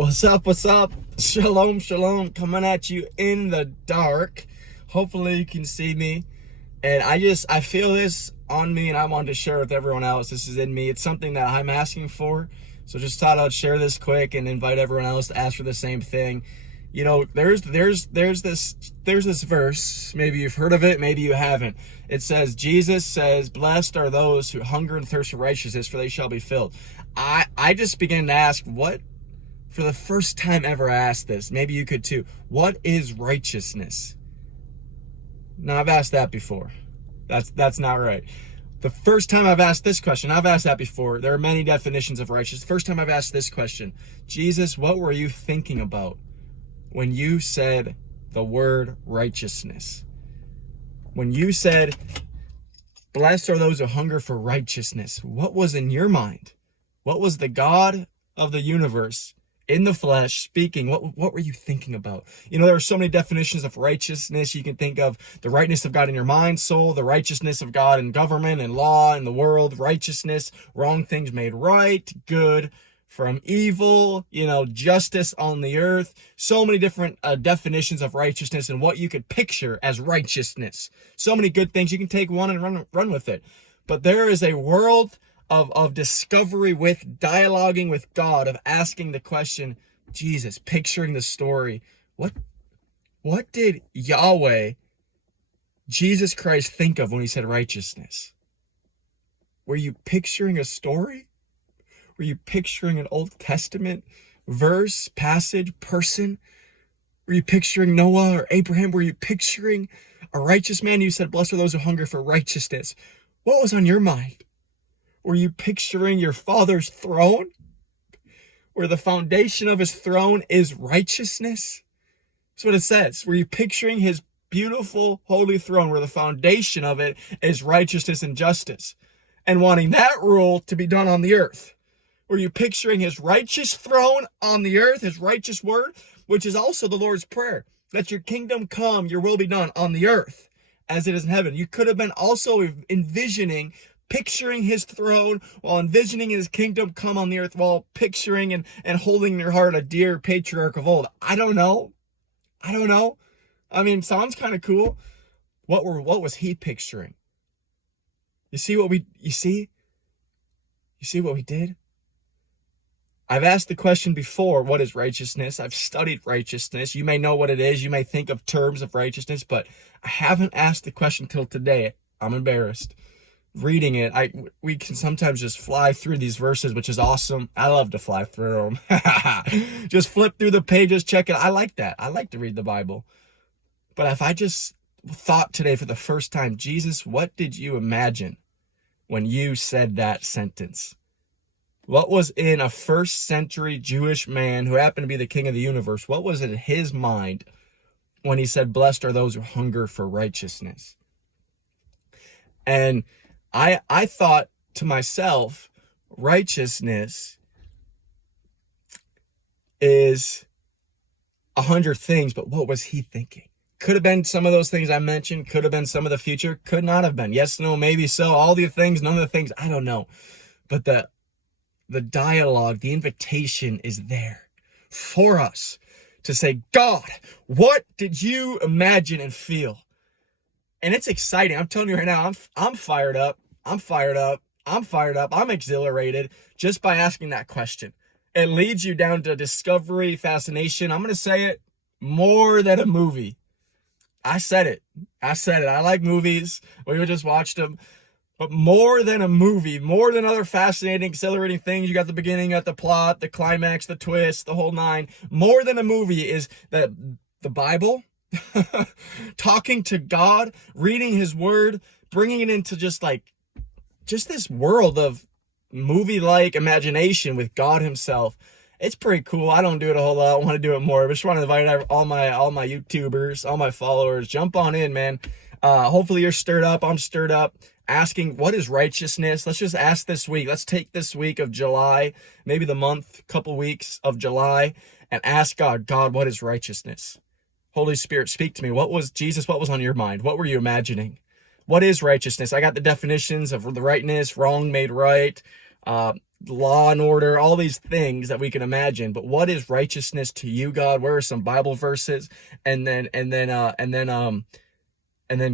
What's up? What's up? Shalom, shalom. Coming at you in the dark. Hopefully you can see me. And I feel this on me and I wanted to share with everyone else. This is in me. It's something that I'm asking for. So just thought I'd share this quick and invite everyone else to ask for the same thing. You know, there's this verse. Maybe you've heard of it, maybe you haven't. It says, Jesus says, "Blessed are those who hunger and thirst for righteousness, for they shall be filled." I just began to ask, what, for the first time ever, I asked this. Maybe you could too. What is righteousness? Now, I've asked that before. That's not right. The first time I've asked this question, I've asked that before. There are many definitions of righteousness. First time I've asked this question, Jesus, what were you thinking about when you said the word righteousness? When you said, "Blessed are those who hunger for righteousness," what was in your mind? What was the God of the universe in the flesh speaking? What were you thinking about? You know, there are so many definitions of righteousness. You can think of the rightness of God in your mind, soul, the righteousness of God in government and law in the world, righteousness, wrong things made right, good from evil, justice on the earth. So many different definitions of righteousness and what you could picture as righteousness. So many good things. You can take one and run with it. But there is a world of discovery, with dialoguing with God, of asking the question, Jesus, picturing the story. What did Yahweh, Jesus Christ, think of when he said righteousness? Were you picturing a story? Were you picturing an Old Testament verse, passage, person? Were you picturing Noah or Abraham? Were you picturing a righteous man? You said, "Blessed are those who hunger for righteousness." What was on your mind? Were you picturing your Father's throne, where the foundation of his throne is righteousness? That's what it says. Were you picturing his beautiful, holy throne, where the foundation of it is righteousness and justice, and wanting that rule to be done on the earth? Were you picturing his righteous throne on the earth, his righteous word, which is also the Lord's Prayer? Let your kingdom come, your will be done on the earth as it is in heaven. You could have been also picturing his throne while envisioning his kingdom come on the earth, while picturing and holding in your heart a dear patriarch of old. I don't know. I mean, sounds kind of cool. What was he picturing? You see what we did? I've asked the question before, what is righteousness? I've studied righteousness. You may know what it is. You may think of terms of righteousness, but I haven't asked the question till today. I'm embarrassed. Reading it, we can sometimes just fly through these verses, which is awesome. I love to fly through them. Just flip through the pages, check it. I like that. I like to read the Bible. But if I just thought today for the first time, Jesus, what did you imagine when you said that sentence? What was in a first century Jewish man who happened to be the king of the universe? What was in his mind when he said, "Blessed are those who hunger for righteousness"? And I thought to myself, righteousness is 100 things, but what was he thinking? Could have been some of those things I mentioned, could have been some of the future, could not have been. Yes, no, maybe so. All the things, none of the things, I don't know. But the dialogue, the invitation is there for us to say, God, what did you imagine and feel? And it's exciting. I'm telling you right now, I'm fired up. I'm exhilarated just by asking that question. It leads you down to discovery, fascination. I'm going to say it, more than a movie. I said it. I like movies. We just watched them. But more than a movie, more than other fascinating, exhilarating things. You got the beginning, you got the plot, the climax, the twist, the whole nine. More than a movie is the Bible. Talking to God, reading his word, bringing it into just this world of movie-like imagination with God himself. It's pretty cool. I don't do it a whole lot. I want to do it more. I just want to invite all my YouTubers, all my followers, jump on in, man. Hopefully you're stirred up. I'm stirred up. Asking, what is righteousness? Let's just ask this week. Let's take this week of July, maybe the month, couple weeks of July, and ask God, what is righteousness? Holy Spirit, speak to me. What was on your mind? What were you imagining? What is righteousness? I got the definitions of the rightness, wrong made right, law and order, all these things that we can imagine. But what is righteousness to you, God? Where are some Bible verses? And then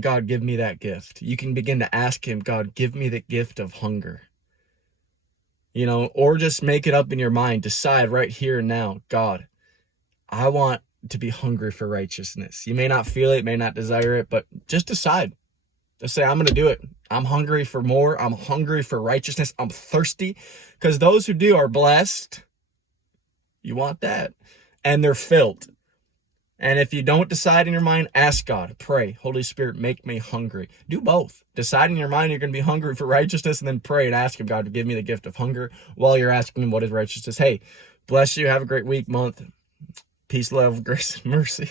God, give me that gift. You can begin to ask him, God, give me the gift of hunger. Or just make it up in your mind. Decide right here and now, God, I want to be hungry for righteousness. You may not feel it, may not desire it, but just decide. Just say, I'm going to do it. I'm hungry for more. I'm hungry for righteousness. I'm thirsty, because those who do are blessed. You want that. And they're filled. And if you don't decide in your mind, ask God, pray, Holy Spirit, make me hungry. Do both. Decide in your mind you're going to be hungry for righteousness, and then pray and ask him, God, to give me the gift of hunger while you're asking him what is righteousness. Hey, bless you. Have a great week, month. Peace, love, grace, and mercy.